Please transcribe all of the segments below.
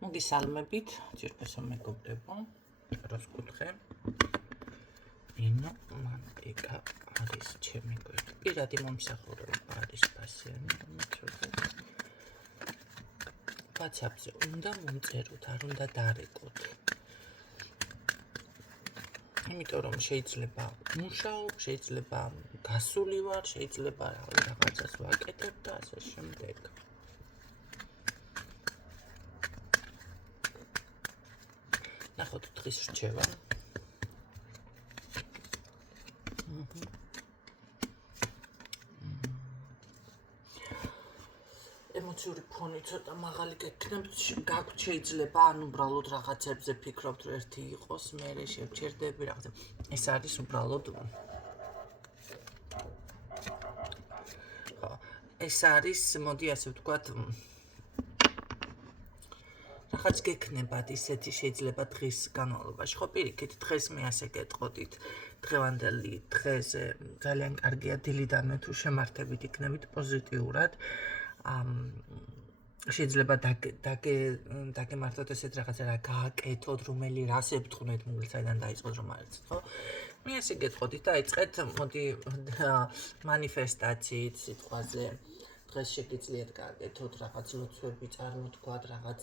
მოგესალმებით, ძირფესო მეგობრებო, როსკუთხე. ინო მან ეკა არის ჩემი გვერდი. პირადი მომსახურება არის პასიანი, WhatsApp-ზე უნდა მომწეროთ, არ უნდა დარეკოთ. იმიტომ რომ შეიძლება მუშაობ, შეიძლება გასული ვარ, შეიძლება რაღაცას ვაკეთებ და ასე შემდეგ. ნახოთ დღის რჩევა. ემოციური ფონი ცოტა მაღალი გექნებთ, გაქვთ შეიძლება ან უბრალოდ რაღაცებზე ფიქრობთ, რომ ერთი იყოს, მერე შევჩერდები რაღაცა. ეს არის უბრალოდ ეს არის, მოდი ასე ვთქვათ, რაღაც გექნებათ ისეთი შეიძლება დღის განმავლობაში. ხო, პირიქით, დღეს მე ასე გეტყოდით, დღევანდელი დღეზე ძალიან კარგია დილიდანვე თუ შემართებით იქნებით პოზიტიურად. შეიძლება დაგემართოთ ესეთ რაღაცა რა გააკეთოთ, რომელი რას ებთხვნეთ, მოგილცაიდან დაიწყოთ რომ არიცით, ხო? მე ასე გეტყოდით და იწყეთ, მოდი მანიფესტაციით სიტყვაზე. დღეს შეგიძლიათ გააკეთოთ რაღაც ლოცვები, წარმოთქვათ, რაღაც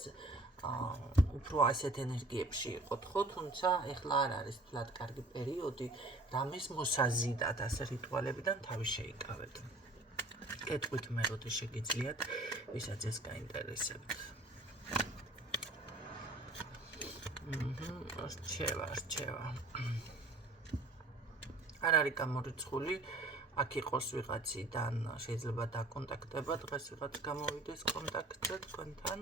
უფრო ასეთ ენერგიებში იყოთ, ხო? თუმცა ეხლა არ არის თლად კარგი პერიოდი, რამის მოსაზიდად ასე რიტუალებიდან თავი შეიკავეთ. კეთყვით მე როდი შეგიძლიათ, ვისაც ეს გაინტერესებთ. რჩევა. არ არის გამორიცხული, აქ იყოს ვიღაციდან შეიძლება დაკონტაქტება, დღეს ვიღაც გამოვიდეს კონტაქტზე თქვენთან.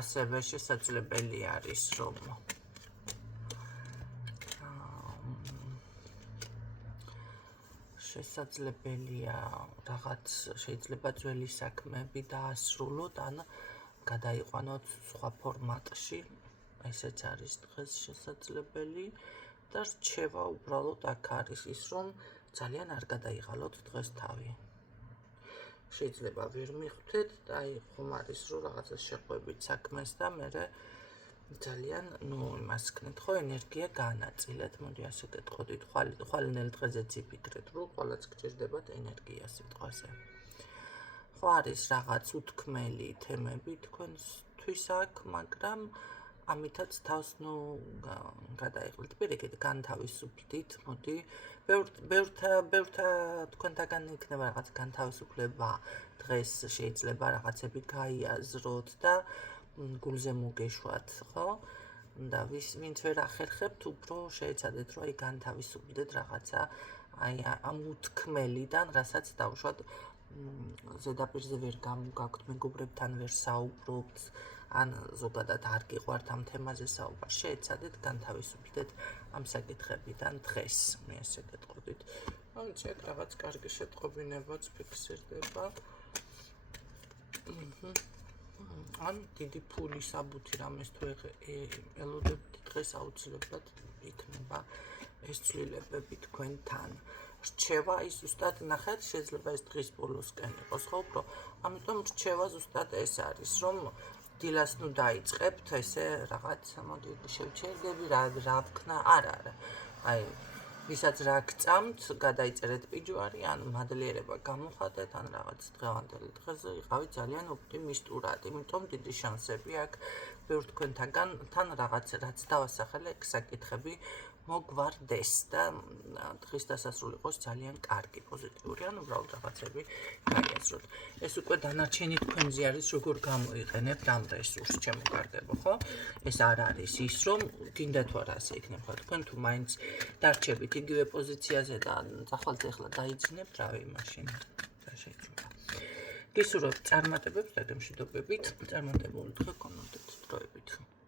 ასევე შესაძლებელი არის, რომ შესაძლებელია რაღაც შეიძლება ძველი საქმეები დაასრულოთ ან გადაიყვანოთ სხვა ფორმატში. ესეც არის დღეს შესაძლებელი და რჩევა უბრალოდ აქ არის ის, რომ ძალიან არ გადაიღალოთ დღეს თავი. შეიძლება ვერ მიხვდეთ და აი ხომ არის რომ რაღაცას შეყვებით საქმეს და მერე ძალიან იმას ქნეთ, ხო, ენერგია გაანაწილეთ, მოდი ასე გეტყოდით, ხვალინელ დღეზეც იფიქრეთ, რომ ყველაც გჭირდებათ ენერგია სიტყვაზე. ხო არის რაღაც უთქმელი თემები თქვენთვის აქ, მაგრამ ამითაც თავს გადაიღლით. პირიქით, განთავისუფლდით, მოდი, ბევრთა თქვენთაგან იქნება რაღაც განთავისუფლება, დღეს შეიძლება რაღაცები გაიაზროთ და გულზე მოგეშვათ, ხო? და ვინც ვერ ახერხებთ, უფრო შეეცადეთ, რომ აი განთავისუფლდეთ რაღაცა აი ამ უთქმელიდან, რასაც დავუშვათ ზედაპირზე ვერ გაქვთ მეგობრებთან ვერ საუბრობთ, ან ზოგადად არ გიყვართ ამ თემაზე საუბარი, შეეცადეთ განთავისუფლდეთ ამ საკითხებიდან დღეს, მე ასე გეტყოდით. ვიცი, აქ რაღაც კარგი შეტყობინებაც ფიქსირდება. ან დიდი ფულის აბუთი რამეს თუ ელოდებთ დღეს აუცილებლად იქნება ეს ცვლილებები თქვენთან. რჩევა ის ზუსტად ნახეთ, შეიძლება ეს დღის ბოლოსკენ იყოს, ხო, უფრო. ამიტომ რჩევა ზუსტად ეს არის, რომ დილას ნუ დაიწყებთ ესე რაღაც, მოდი შევჩერდები, რა ვქნა, არა. აი ვისაც რა გწამთ, გადაიწერეთ პიჯვარი, ან მადლიერება გამოხატეთ, ან რაღაც დღევანდელი დღეზე იყავით ძალიან ოპტიმისტურად, იმიტომ დიდი შანსები აქვს ბევრ თქვენთაგან რაღაც რაც დავასახელე, ეგ საკითხები მოგვარდეს და დღის დასასრული იყოს ძალიან კარგი, პოზიტიური, ან უბრალოდ რაღაცები გაიაზროთ. ეს უკვე დანარჩენი თქვენზე არის, როგორ გამოიყენებთ ამ რესურსს, ჩემო კარგებო, ხო? ეს არ არის ის, რომ გინდა თუ არა ასე იქნება, თქვენ თუ მაინც დარჩებით იგივე პოზიციაზე და ახალ ეხლა დაიძინებთ, რავი, მაშინ რა შეიძლება. გისურვებთ წარმატებებს და გემშვიდობებით, წარმატებული დღე გქონოდეთ დროებით.